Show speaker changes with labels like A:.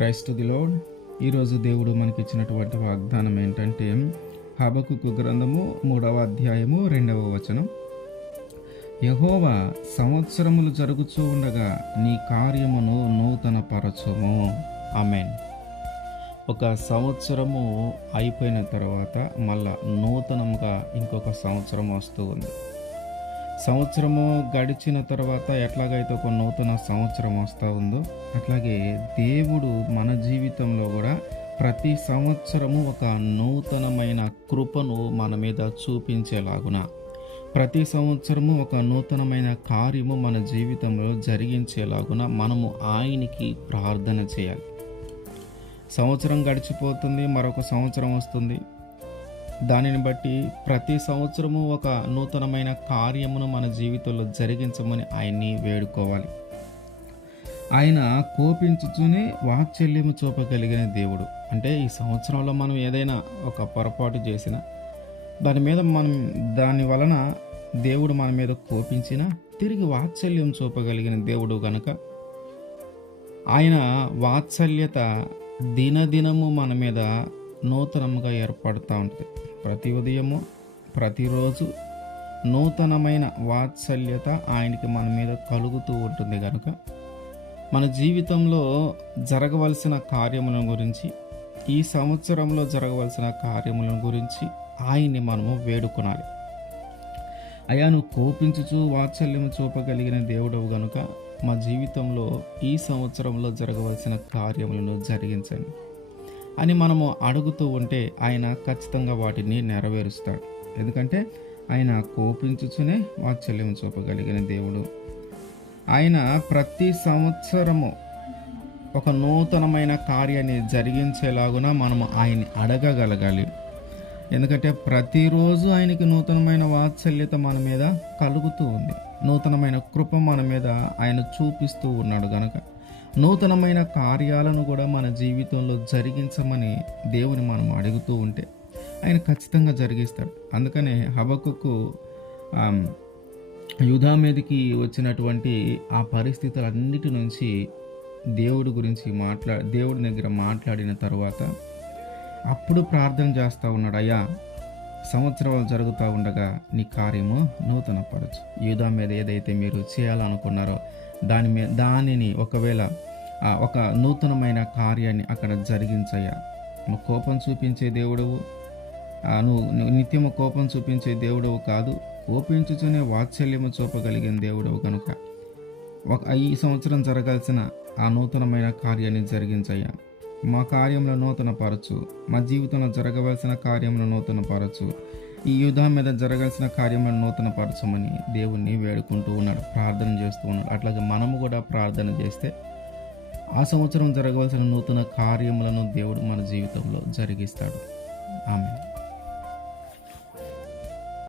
A: క్రైస్తు the load ఈరోజు దేవుడు మనకి ఇచ్చినటువంటి వాగ్దానం ఏంటంటే హబకుకు గ్రంథము మూడవ అధ్యాయము రెండవ వచనం. యహోవా సంవత్సరములు జరుగుచూ ఉండగా నీ కార్యమును నూతన పరచము ఒక సంవత్సరము అయిపోయిన తర్వాత మళ్ళా నూతనంగా ఇంకొక సంవత్సరం వస్తూ ఉంది. సంవత్సరము గడిచిన తర్వాత ఎట్లాగైతే ఒక నూతన సంవత్సరం వస్తూ ఉందో అట్లాగే దేవుడు మన జీవితంలో కూడా ప్రతి సంవత్సరము ఒక నూతనమైన కృపను మన మీద చూపించేలాగున ప్రతి సంవత్సరము ఒక నూతనమైన కార్యము మన జీవితంలో జరిగించేలాగున మనము ఆయనకి ప్రార్థన చేయాలి. సంవత్సరం గడిచిపోతుంది మరొక సంవత్సరం వస్తుంది. దానిని బట్టి ప్రతి సంవత్సరము ఒక నూతనమైన కార్యమును మన జీవితంలో జరిగించమని ఆయన్ని వేడుకోవాలి. ఆయన కోపించుతూనే వాత్సల్యము చూపగలిగిన దేవుడు. అంటే ఈ సంవత్సరంలో మనం ఏదైనా ఒక పొరపాటు చేసినా దాని మీద మనం దాని వలన దేవుడు మన మీద కోపించిన తిరిగి వాత్సల్యం చూపగలిగిన దేవుడు కనుక ఆయన వాత్సల్యత దినదినము మన మీద నూతనముగా ఏర్పడుతూ ఉంటుంది. ప్రతి ఉదయము ప్రతిరోజు నూతనమైన వాత్సల్యత ఆయనకి మన మీద కలుగుతూ ఉంటుంది కనుక మన జీవితంలో జరగవలసిన కార్యముల గురించి ఈ సంవత్సరంలో జరగవలసిన కార్యములను గురించి ఆయన్ని మనము వేడుకొనాలి. అయ్యా నువ్వు కోపించుచు వాత్సల్యము చూపగలిగిన దేవుడవు గనుక మా జీవితంలో ఈ సంవత్సరంలో జరగవలసిన కార్యములను జరిగించండి. అని మనము అడుగుతూ ఉంటే ఆయన ఖచ్చితంగా వాటిని నెరవేరుస్తాడు. ఎందుకంటే ఆయన కోపించుచునే వాత్సల్యం చూపగలిగిన దేవుడు. ఆయన ప్రతి సంవత్సరము ఒక నూతనమైన కార్యాన్ని జరిగించేలాగున మనము ఆయన్ని అడగగలగాలి. ఎందుకంటే ప్రతిరోజు ఆయనకి నూతనమైన వాత్సల్యత మన మీద కలుగుతూ ఉంది. నూతనమైన కృప మన మీద ఆయన చూపిస్తూ ఉన్నాడు గనక. నూతనమైన కార్యాలను కూడా మన జీవితంలో జరిగించమని దేవుని మనం అడుగుతూ ఉంటే ఆయన ఖచ్చితంగా జరిగిస్తాడు. అందుకనే హబకుకు యుధా మీదకి వచ్చినటువంటి ఆ పరిస్థితులన్నిటి నుంచి దేవుడి గురించి మాట్లా దేవుడి దగ్గర మాట్లాడిన తర్వాత అప్పుడు ప్రార్థన చేస్తూ ఉన్నాడు అయ్యా సంవత్సరం జరుగుతూ ఉండగా నీ కార్యము నూతన పరచు యూదా మీద ఏదైతే మీరు చేయాలనుకున్నారో దాని మీద దానిని ఒకవేళ ఒక నూతనమైన కార్యాన్ని అక్కడ జరిగించయ్యా. నువ్వు కోపం చూపించే దేవుడవు. నువ్వు నిత్యము కోపం చూపించే దేవుడవు కాదు కోపించుచునే వాత్సల్యము చూపగలిగిన దేవుడవు కనుక ఒక ఈ సంవత్సరం జరగాల్సిన ఆ నూతనమైన కార్యాన్ని జరిగించయ్యా. మా కార్యంలో నూతన పరచు మా జీవితంలో జరగవలసిన కార్యంలో నూతన పరచు ఈ యుద్ధం మీద జరగాల్సిన కార్యములను నూతన పరచమని దేవుణ్ణి వేడుకుంటూ ఉన్నాడు ప్రార్థన చేస్తూ ఉన్నాడు. అట్లాగే మనము కూడా ప్రార్థన చేస్తే ఆ సంవత్సరం జరగవలసిన నూతన కార్యములను దేవుడు మన జీవితంలో జరిగిస్తాడు. ఆమె